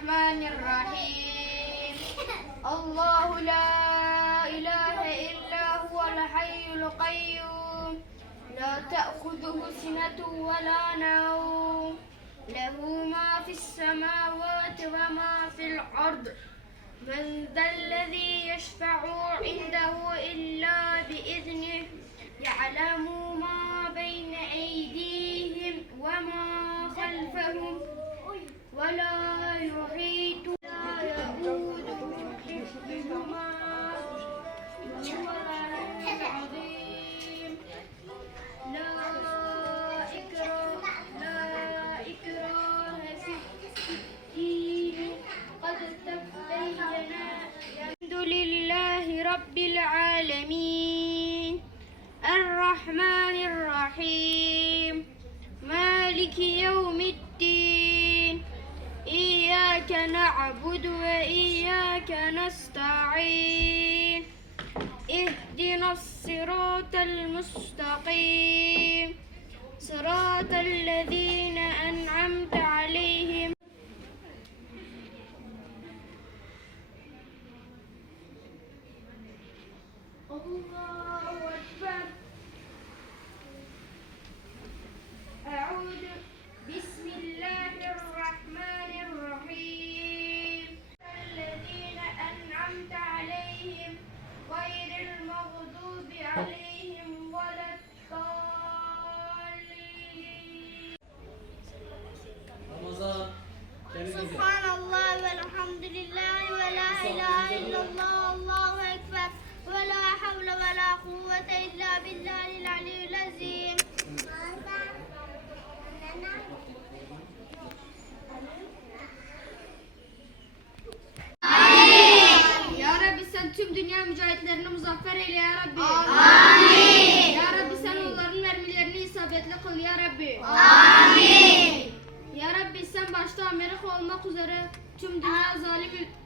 الرحمن الرحيم الله لا إله إلا هو الحي القيوم لا تأخذه سنة ولا نوم له ما في السماوات وما في الأرض من ذا الذي يشفع عنده إلا بإذنه يعلم ما بين أيديهم وما خلفهم ولا يحيطون لا يؤوده حفظهما وهو العلي العظيم لا إكراه في الدين قد تبين الحمد لله رب العالمين الرحمن الرحيم مالك يوم الدين إياك نعبد وإياك نستعين اهدنا الصراط المستقيم صراط الذين أنعمت عليهم الله أكبر أعوذ بسم الله الرحمن الرحيم الذين أنعمت عليهم غير المغضوب عليهم ولا الضالين سبحان الله والحمد لله ولا إله إلا الله الله أكبر ولا حول ولا قوة إلا بالله العلي العظيم Ya Rabbi sen tüm dünya mücahitlerini muzaffer eyle ya Rabbi. Amin. Ya Rabbi sen onların mermilerini isabetli kıl ya Rabbi. Amin. Ya Rabbi sen başta Amerika olmak üzere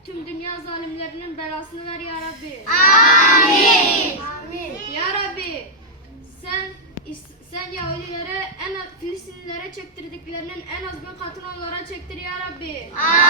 tüm dünya zalimlerinin belasını ver ya Rabbi. Amin. Amin. Ya Rabbi sen Yahudilere Filistinlilere çektirdiklerinin en az 1000 katını onlara çektir ya Rabbi. Amin.